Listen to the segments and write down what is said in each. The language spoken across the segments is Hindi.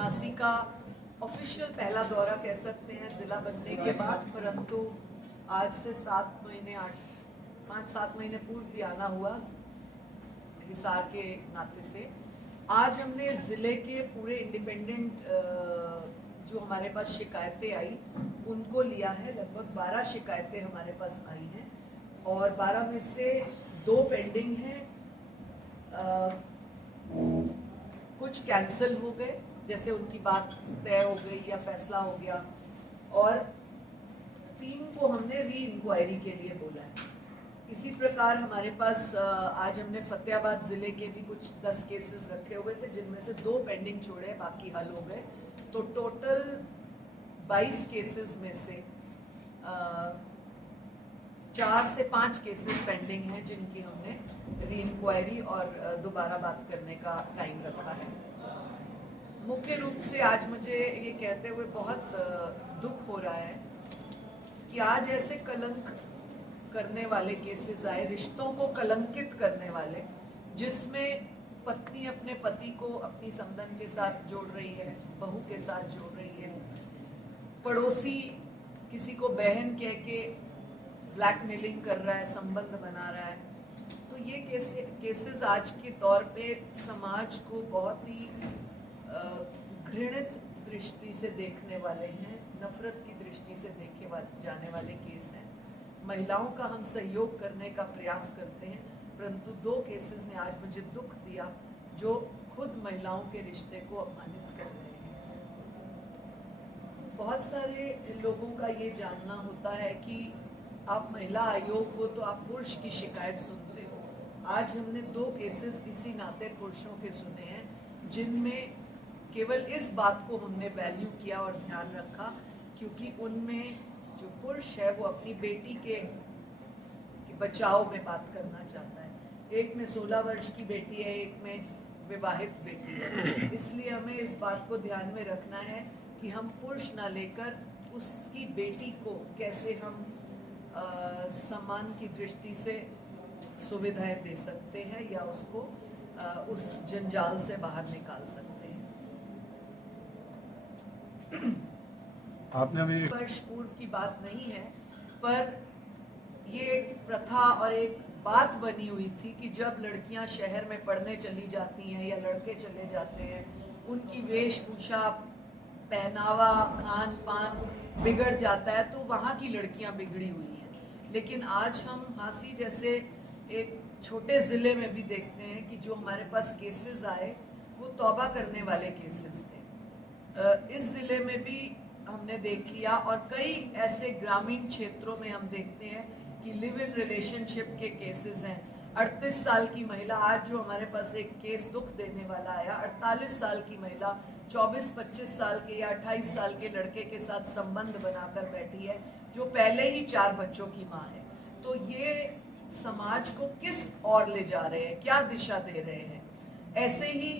झांसी का ऑफिशियल पहला दौरा कह सकते हैं जिला बनने के बाद, परंतु आज से 5-7 महीने पूर्व भी आना हुआ हिसार के नाते से। आज हमने जिले के पूरे इंडिपेंडेंट जो हमारे पास शिकायतें आई उनको लिया है। लगभग 12 शिकायतें हमारे पास आई हैं और 12 में से 2 पेंडिंग हैं। कुछ कैंसिल हो गए, जैसे उनकी बात तय हो गई या फैसला हो गया, और 3 को हमने री इंक्वायरी के लिए बोला है। इसी प्रकार हमारे पास आज हमने फतेहाबाद जिले के भी कुछ 10 केसेस रखे हुए थे, जिनमें से 2 पेंडिंग छोड़े, बाकी हल हो गए। तो टोटल 22 केसेस में से 4 से 5 केसेस पेंडिंग हैं, जिनकी हमने री इंक्वायरी और दोबारा बात करने का टाइम रखा है। मुख्य रूप से आज मुझे ये कहते हुए बहुत दुख हो रहा है कि आज ऐसे कलंक करने वाले केसेस आए, रिश्तों को कलंकित करने वाले, जिसमें पत्नी अपने पति को अपनी समधन के साथ जोड़ रही है, बहू के साथ जोड़ रही है, पड़ोसी किसी को बहन कह के ब्लैकमेलिंग कर रहा है, संबंध बना रहा है। तो ये केसेस आज के दौर पे समाज को बहुत ही घृणित दृष्टि से देखने वाले हैं, नफरत की दृष्टि से देखे जाने वाले केस हैं। महिलाओं का हम सहयोग करने का प्रयास करते हैं, परंतु 2 केसेस ने आज मुझे दुख दिया, जो खुद महिलाओं के रिश्ते को अपमानित कर रहे हैं। बहुत सारे लोगों का ये जानना होता है कि आप महिला आयोग हो तो आप पुरुष की शिकायत सुनते हो। आज हमने 2 केसेस इसी नाते पुरुषों के सुने हैं, जिनमें केवल इस बात को हमने वैल्यू किया और ध्यान रखा, क्योंकि उनमें जो पुरुष है वो अपनी बेटी के बचाव में बात करना चाहता है। एक में 16 वर्ष की बेटी है, एक में विवाहित बेटी है। इसलिए हमें इस बात को ध्यान में रखना है कि हम पुरुष ना लेकर उसकी बेटी को कैसे हम सम्मान की दृष्टि से सुविधाएं दे सकते हैं या उसको उस जंजाल से बाहर निकाल सकते हैं। आपने अभी वर्ष पूर्व की बात नहीं है, पर ये एक प्रथा और एक बात बनी हुई थी कि जब लड़कियां शहर में पढ़ने चली जाती हैं या लड़के चले जाते हैं, उनकी वेशभूषा, पहनावा, खान पान बिगड़ जाता है, तो वहाँ की लड़कियां बिगड़ी हुई हैं। लेकिन आज हम झांसी जैसे एक छोटे ज़िले में भी देखते हैं कि जो हमारे पास केसेस आए वो तौबा करने वाले केसेस थे। इस ज़िले में भी हमने देख लिया, और कई ऐसे ग्रामीण क्षेत्रों में हम देखते हैं कि लिव इन रिलेशनशिप के केसेस हैं। 38 साल की महिला, आज जो हमारे पास एक केस दुख देने वाला आया, 48 साल की महिला 24-25 साल के या 28 साल के लड़के के साथ संबंध बनाकर बैठी है, जो पहले ही 4 बच्चों की माँ है। तो ये समाज को किस ओर ले जा रहे हैं, क्या दिशा दे रहे हैं। ऐसे ही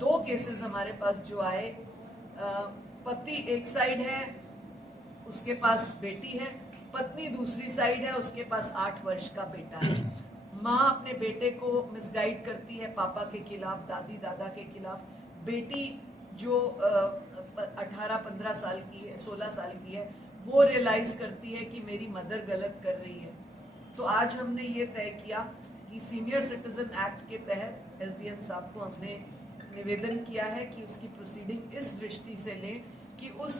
2 केसेस हमारे पास जो आए, पति एक साइड है, उसके पास बेटी है, पत्नी दूसरी साइड है, उसके पास 8 वर्ष का बेटा है। माँ अपने बेटे को मिसगाइड करती है पापा के खिलाफ, दादी दादा के खिलाफ। बेटी जो 18-15 साल की है, 16 साल की है, वो रियलाइज करती है कि मेरी मदर गलत कर रही है। तो आज हमने ये तय किया कि सीनियर सिटीजन एक्ट के तहत एसडीएम साहब को हमने निवेदन किया है कि उसकी प्रोसीडिंग इस दृष्टि से लें कि उस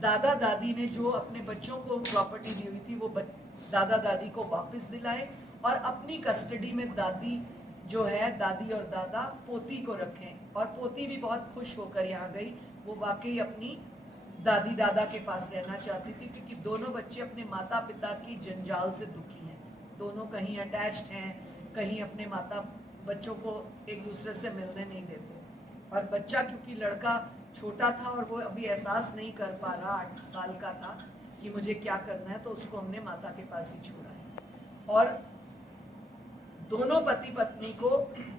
दादा दादी ने जो अपने बच्चों को प्रॉपर्टी दी हुई थी, वो दादा दादी को वापस दिलाएं, और अपनी कस्टडी में दादी जो है, दादी और दादा पोती को रखें। और पोती भी बहुत खुश होकर यहाँ गई, वो वाकई अपनी दादी दादा के पास रहना चाहती थी, क्योंकि दोनों बच्चे अपने माता पिता की जंजाल से दुखी हैं। दोनों कहीं अटैच्ड हैं, कहीं अपने माता बच्चों को एक दूसरे से मिलने नहीं देते। और बच्चा क्योंकि लड़का छोटा था और वो अभी एहसास नहीं कर पा रहा, 8 साल का था, कि मुझे क्या करना है, तो उसको हमने माता के पास ही छोड़ा है। और दोनों पति पत्नी को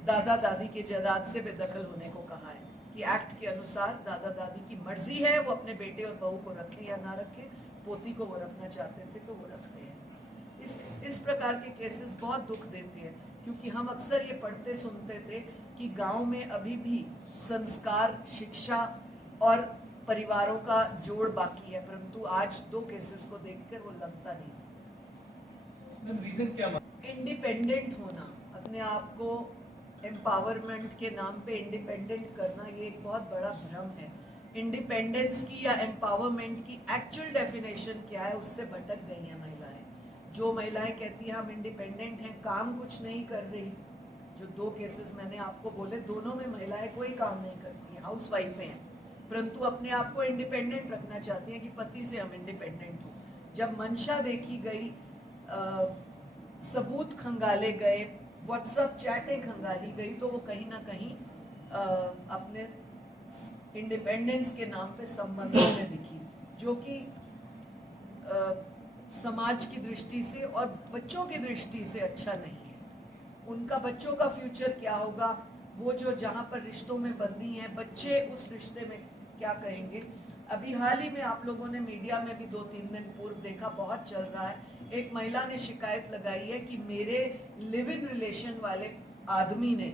दादा दादी के जायदाद से बेदखल होने को कहा है कि एक्ट के अनुसार दादा दादी की मर्जी है, वो अपने बेटे और बहू को रखें या ना रखें। पोती को वो रखना चाहते थे तो वो रखते हैं। इस प्रकार के केसेस बहुत दुख देते हैं, क्योंकि हम अक्सर ये पढ़ते सुनते थे कि गांव में अभी भी संस्कार, शिक्षा और परिवारों का जोड़ बाकी है, परंतु आज 2 केसेस को देखकर वो लगता नहीं। रीजन क्या? इंडिपेंडेंट होना, अपने आप को एम्पावरमेंट के नाम पे इंडिपेंडेंट करना, ये एक बहुत बड़ा भ्रम है। इंडिपेंडेंस की या एम्पावरमेंट की एक्चुअल डेफिनेशन क्या है, उससे भटक गई हैं महिलाएं। जो महिलाएं कहती हैं हम इंडिपेंडेंट हैं, काम कुछ नहीं कर रही। जो 2 केसेस मैंने आपको बोले, दोनों में महिलाएं कोई काम नहीं करती हैं, हाउस वाइफ हैं, परंतु अपने आप को इंडिपेंडेंट रखना चाहती हैं कि पति से हम इंडिपेंडेंट हों। जब मंशा देखी गई, सबूत खंगाले गए, व्हाट्सएप चैटें खंगाली गई, तो वो कहीं ना कहीं अपने इंडिपेंडेंस के नाम पे संबंधों में दिखी, जो कि समाज की दृष्टि से और बच्चों की दृष्टि से अच्छा नहीं है। उनका बच्चों का फ्यूचर क्या होगा, वो जो जहाँ पर रिश्तों में बंधी हैं, बच्चे उस रिश्ते में क्या कहेंगे। अभी हाल ही में आप लोगों ने मीडिया में भी 2-3 दिन पूर्व देखा, बहुत चल रहा है, एक महिला ने शिकायत लगाई है कि मेरे लिव इन रिलेशन वाले आदमी ने,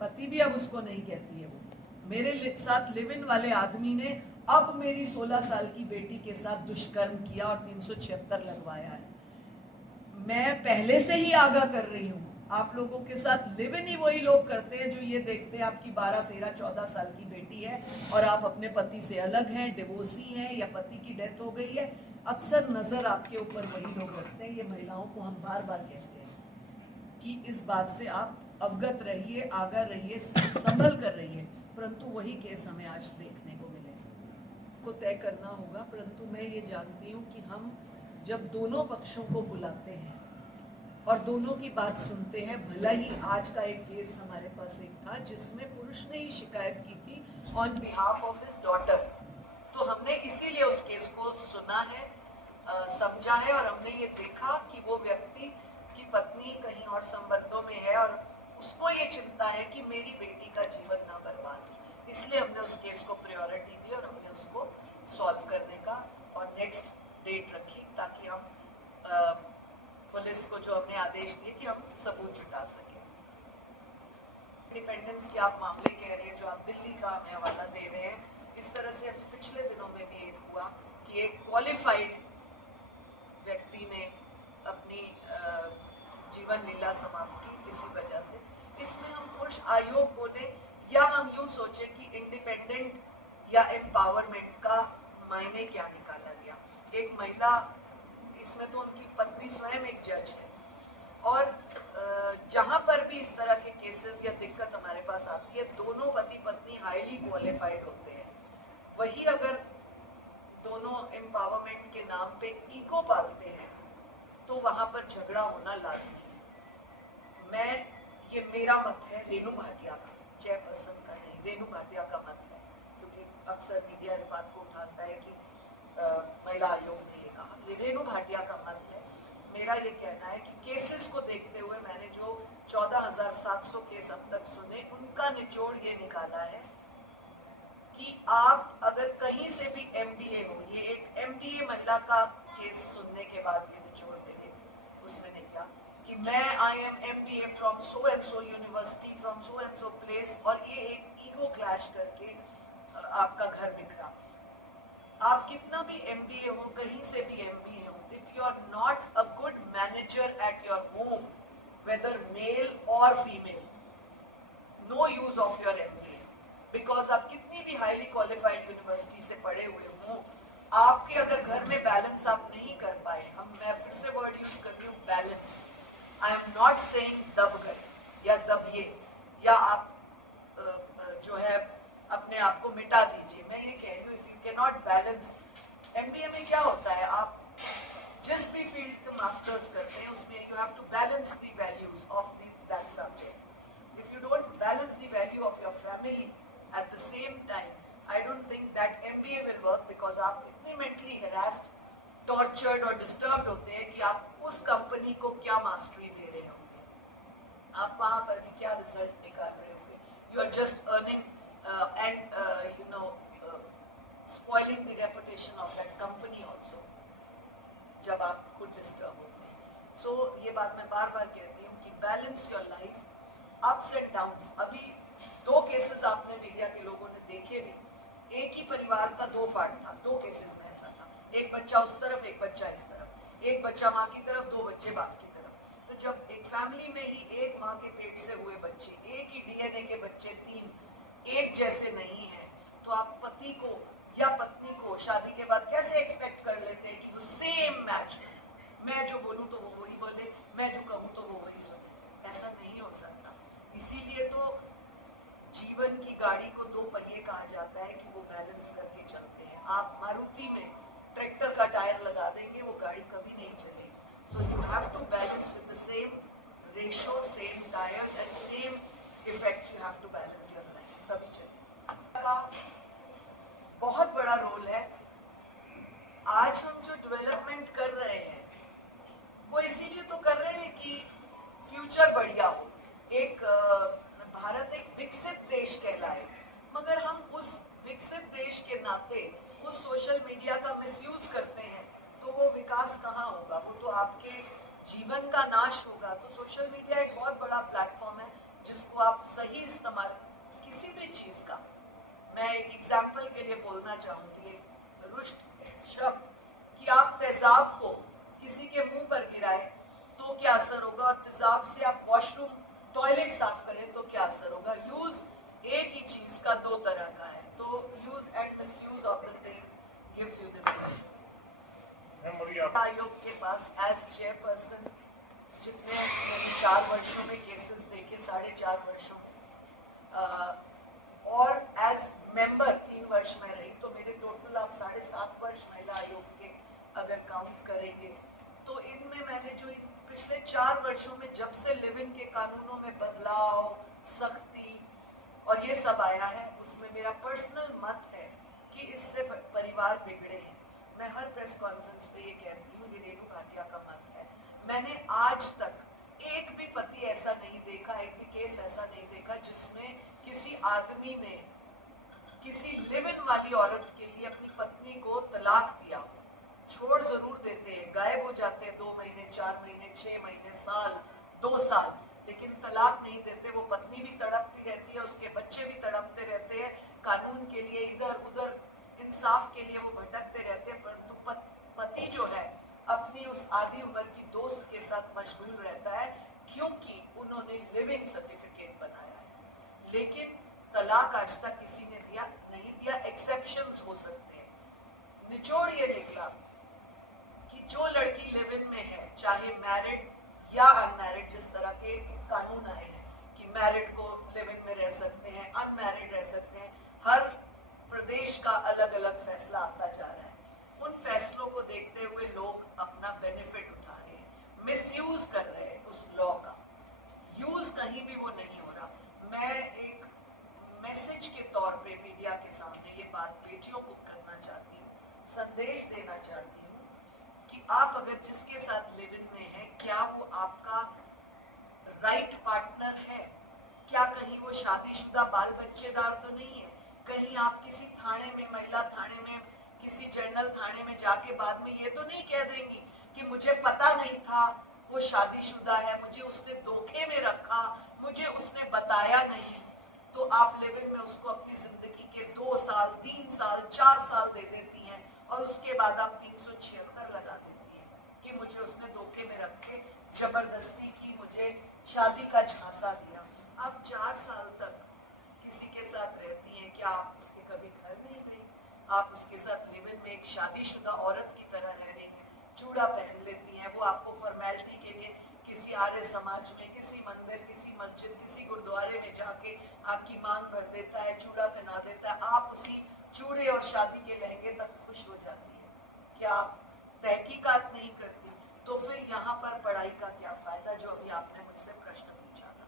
पति भी अब उसको नहीं कहती है वो, मेरे साथ लिव इन वाले आदमी ने अब मेरी 16 साल की बेटी के साथ दुष्कर्म किया और 376 लगवाया है। मैं पहले से ही आगाह कर रही हूँ, आप लोगों के साथ लिव इन ही वही लोग करते हैं जो ये देखते हैं आपकी 12, 13, 14 साल की बेटी है और आप अपने पति से अलग हैं, डिवोर्सी हैं या पति की डेथ हो गई है। अक्सर नजर आपके ऊपर वही लोग रखते हैं। ये महिलाओं को हम बार बार कहते हैं कि इस बात से आप अवगत रहिए, आगाह रहिए, संभल कर रहिए, परंतु वही केस हमें आज देखने को मिले को तय करना होगा। परंतु मैं ये जानती हूँ कि हम जब दोनों पक्षों को बुलाते हैं और दोनों की बात सुनते हैं, भला ही आज का एक केस हमारे पास एक था जिसमें पुरुष ने ही शिकायत की थी on behalf of his daughter, तो हमने इसीलिए उस केस को सुना है, समझा है, और हमने ये देखा कि वो व्यक्ति की पत्नी कहीं और संबंधों में है और उसको ये चिंता है कि मेरी बेटी का जीवन ना बर्बाद हो। इसलिए हमने उस केस को प्रायोरिटी दी और हमने उसको सॉल्व करने का और नेक्स्ट डेट रखी, ताकि हम पुलिस को जो हमने आदेश दिए कि हम सबूत जुटा सकें। इंडिपेंडेंस के आप मामले कह रहे हैं, जो आप दिल्ली का हमें हवाला दे रहे हैं, इस तरह से पिछले दिनों में भी एक हुआ कि एक क्वालिफाइड व्यक्ति ने अपनी जीवन लीला समाप्त की इसी वजह से। इसमें हम पुरुष आयोग बोले या हम यूं सोचे कि इंडिपेंडेंट या एम्पावरमेंट का मायने क्या निकाला गया। एक महिला, इसमें तो उनकी पत्नी स्वयं एक जज है, और जहां पर भी इस तरह के केसेस या दिक्कत हमारे पास आती है, दोनों पति पत्नी हाईली क्वालिफाइड होते हैं। वही अगर दोनों एम्पावरमेंट के नाम पे ईगो पालते हैं तो वहां पर झगड़ा होना लाजमी है। ये मेरा मत है, रेणु भाटिया का, चेयरपर्सन का नहीं, रेणु भाटिया का मत है, क्योंकि अक्सर मीडिया इस बात को उठाता है कि महिला आयोग ने ये कहा। ये रेणु भाटिया का मत है। मेरा ये कहना है कि केसेस को देखते हुए मैंने जो 14,700 केस अब तक सुने, उनका निचोड़ ये निकाला है कि आप अगर कहीं से भी MBA हो, ये एक MBA महिला का केस सुनने के बाद ये निचोड़ मिले, उसमें निकला कि मैं I am MBA from so and so university from so and so place, और ये एक ईगो क्लैश करके आपका घर बिखरा। आप कितना भी MBA हो, कहीं से भी MBA हो, if you are not a good manager at your home, whether male or female, no use of your MBA, because आप कितनी भी हाईली क्वालिफाइड यूनिवर्सिटी से पढ़े हुए हो, आपके अगर घर में बैलेंस आप नहीं कर पाए, मैं फिर से वर्ड यूज कर रही हूँ, balance. I am not saying दब गए या दबिए या आप जो है अपने आप को मिटा दीजिए। मैं ये कह रही हूँ, if you can not balance, MBA में क्या होता है, आप जिस भी फील्ड के मास्टर्स करते हैं उसमें you have to balance the values of that subject. If you don't balance the value of your family at the same time, I don't think that MBA will work, because आप इतनी मेंटली हैरास्ड, टॉर्चर्ड और डिस्टर्ब्ड होते हैं कि आप उस कंपनी को क्या मास्टरी दे रहे होंगे, आप वहां पर भी क्या रिजल्ट निकाल रहे होंगे। You are just earning and you know spoiling the reputation of that company also, जब आप खुद डिस्टर्ब होते हैं। सो ये बात मैं बार बार कहती हूँ कि balance your life, ups and downs. अभी 2 केसेस आपने मीडिया के लोगों ने देखे भी, एक ही परिवार का 2 फाड़ था, 2 केसेस में ऐसा था, एक बच्चा उस तरफ, एक बच्चा इस तरफ, एक बच्चा माँ की तरफ, 2 बच्चे बाप की तरफ। तो जब एक फैमिली में ही एक माँ के पेट से हुए बच्चे, एक ही डीएनए के बच्चे 3 एक जैसे नहीं है, तो आप पति को या पत्नी को शादी के बाद कैसे एक्सपेक्ट कर लेते हैं कि वो सेम मैच हो, मैं जो बोलूं तो वो वही बोले, मैं जो कहूं तो वो वही सुने? ऐसा नहीं हो सकता। इसीलिए तो जीवन की गाड़ी को 2 पहिए कहा जाता है कि वो बैलेंस करके चलते हैं। आप मारुति में ट्रैक्टर का टायर लगा देंगे, वो गाड़ी कभी नहीं चलेगी। So you have to balance with the same ratio, same tyres and same effects, you have to balance your life, तभी चलेगी। बहुत बड़ा रोल है। आज हम जो डेवलपमेंट कर रहे हैं वो इसीलिए तो कर रहे हैं कि फ्यूचर बढ़िया हो, एक भारत एक विकसित देश कहलाए, मगर हम उस विकसित देश के नाते उस सोशल मीडिया का मिसयूज करते हैं तो वो विकास कहाँ होगा, वो तो आपके जीवन का नाश होगा। तो सोशल मीडिया एक बहुत बड़ा प्लेटफॉर्म है जिसको आप सही इस्तेमाल, किसी भी चीज का, मैं एक एग्जाम्पल के लिए बोलना चाहूंगी, रुष्ट शब्द कि आप तेजाब को किसी के मुंह पर गिराए तो क्या असर होगा, और तेजाब से आप वॉशरूम टॉयलेट साफ करें तो क्या असर होगा। यूज एक ही चीज का 2 तरह का है, तो use and misuse of the thing gives you the result. आयोग के पास एज चेयरपर्सन जितने मैंने 4 वर्षों में केसेस देखे, 4.5 वर्षों में, और एज मेंबर 3 वर्ष में रही, तो मेरे टोटल आप 7.5 वर्ष महिला आयोग के अगर काउंट करेंगे, तो इनमें मैंने जो इन पिछले 4 वर्षों में जब से लिव इन के कानूनों में बदलाव, सख्ती और ये सब आया है, उसमें मेरा पर्सनल मत है कि इससे परिवार बिगड़े हैं। मैं हर प्रेस कॉन्फ्रेंस पे ये कहती हूँ, ये रेणु भाटिया का मत है। मैंने आज तक एक भी पति ऐसा नहीं देखा, एक भी केस ऐसा नहीं देखा जिसमें किसी आदमी ने किसी लिव इन वाली औरत के लिए अपनी पत्नी को तलाक दिया हो। छोड़ जरूर देते हैं, गायब हो जाते हैं 2 महीने, 4 महीने, 6 महीने, साल, 2 साल, लेकिन तलाक नहीं देते। वो पत्नी भी तड़पती रहती है, उसके बच्चे भी तड़पते रहते हैं, कानून के लिए इधर उधर, इंसाफ के लिए वो भटकते रहते हैं, परंतु पति जो है अपनी उस आधी उम्र की दोस्त के साथ मशगूल रहता है क्योंकि उन्होंने लिविंग सर्टिफिकेट बनाया है। लेकिन तलाक आज तक किसी ने दिया नहीं दिया, एक्सेप्शंस हो सकते हैं। निचोड़ ये निकला कि जो लड़की लिव इन में है, चाहे मैरिड या अनमैरिड, जिस तरह के कानून आए हैं कि मैरिड को लिव इन में रह सकते हैं, अनमैरिड रह सकते हैं, हर प्रदेश का अलग अलग फैसला आता जा रहा है। उन फैसलों को देखते हुए लोग अपना बेनिफिट उठा रहे हैं, मिसयूज कर रहे हैं उस लॉ का। यूज कहीं भी वो नहीं हो रहा। मैं एक मैसेज के तौर पे मीडिया के सामने ये बात बेटियों को करना चाहती हूँ, संदेश देना चाहती हूँ कि आप अगर जिसके साथ लिव इन में है, क्या वो आपका राइट पार्टनर है? क्या कहीं वो शादीशुदा बाल बच्चेदार तो नहीं है? कहीं आप किसी थाने में, महिला थाने में, किसी जनरल थाने में जाके बाद में ये तो नहीं कह देंगी कि मुझे पता नहीं था वो शादीशुदा है, मुझे उसने धोखे में रखा, मुझे उसने बताया नहीं। तो आप लिव इन में उसको अपनी जिंदगी के 2 साल, 3 साल, 4 साल दे देती हैं और उसके बाद आप 376 लगा देती हैं कि मुझे उसने धोखे में रख के जबरदस्ती की, मुझे शादी का झांसा दिया। आप 4 साल तक किसी के साथ रहती हैं, क्या आप उसके कभी घर नहीं गई? आप उसके साथ लिव इन में एक शादीशुदा औरत की तरह रह रही हैं, चूड़ा पहन लेती हैं, वो आपको फॉर्मेलिटी के लिए किसी आर्य समाज में, किसी मंदिर, किसी मस्जिद, किसी गुरुद्वारे में जाके आपकी मांग भर देता है, चूड़ा पहना देता है, आप उसी चूड़े और शादी के लहंगे तक खुश हो जाती है। क्या आप तहकीकात नहीं करती? तो फिर यहाँ पर पढ़ाई का क्या फायदा, जो अभी आपने मुझसे प्रश्न पूछा था।